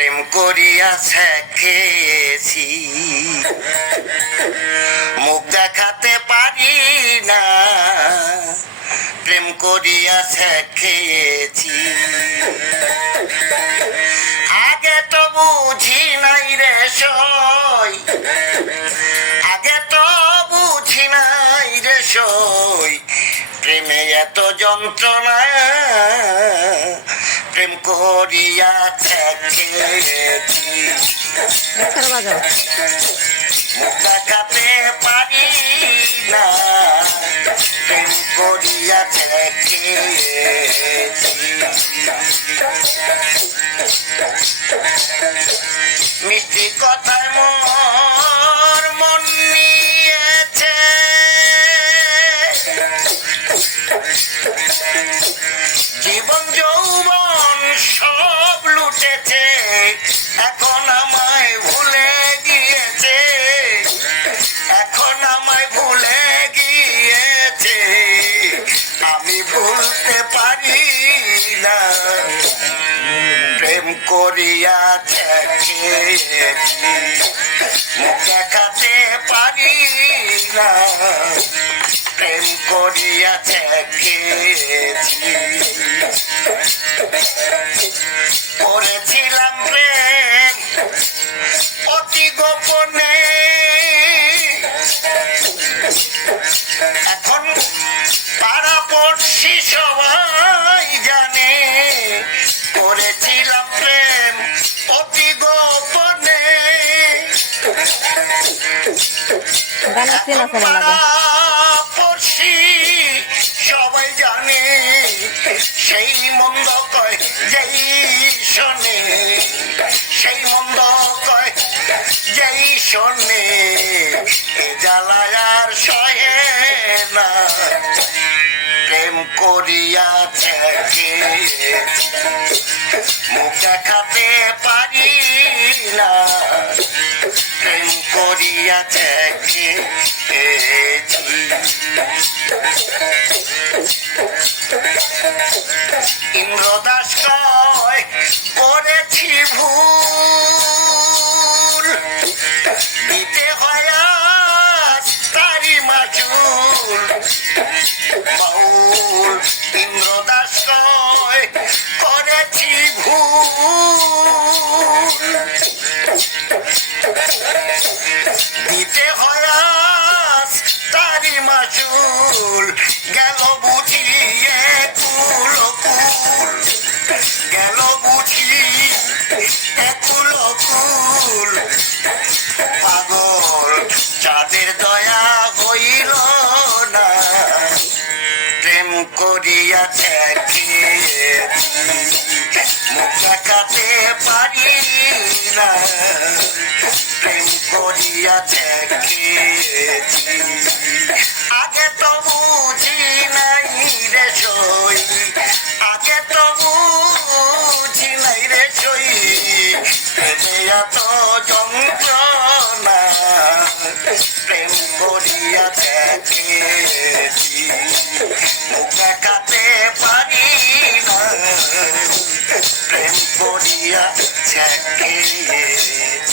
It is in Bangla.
প্রেম করিয়া খেয়েছি মুখ দেখাতে পারি না। প্রেম করিয়া খেয়েছি আগে তো বুঝি নাই রে সই। আগে তো বুঝি নাই রে সই। প্রেমে এত যন্ত্রণা। প্রেম করিয়া মুখ দেখাতে পারি না, প্রেম করিয়া খেয়েছি মিষ্টি কথায় মোর মন নিয়েছে। জীবন যৌবন সব লুটেছে, এখন আমায় ভুলে গিয়েছে। এখন আমায় ভুলে গিয়েছে। আমি ভুলতে পারি না। প্রেম করিয়া দেখাতে পারি না। প্রেম করিয়া খেয়েছি সবাই জানে, সেই মন্দ কয় যেই শোনে। সেই মন্দ কয় যেই শোনে। জ্বালায় আর সহে না। প্রেম করিয়া মুখ দেখাতে পারি ইন্দ্রদাস কয় করেছি ভুল। মাচুল গেল বুঝিয়ে কুল কুল। গেল বুঝি একুল কুল। পাগল যাদের দয়া হইল না। প্রেম করিয়া থেকে মুখ পারি না। প্রেম করিয়া থেকে প্রেমে এত যন্ত্রণা প্রেম করিয়া দেখেছি দেখাতে পারি না প্রেম করিয়া দেখেছি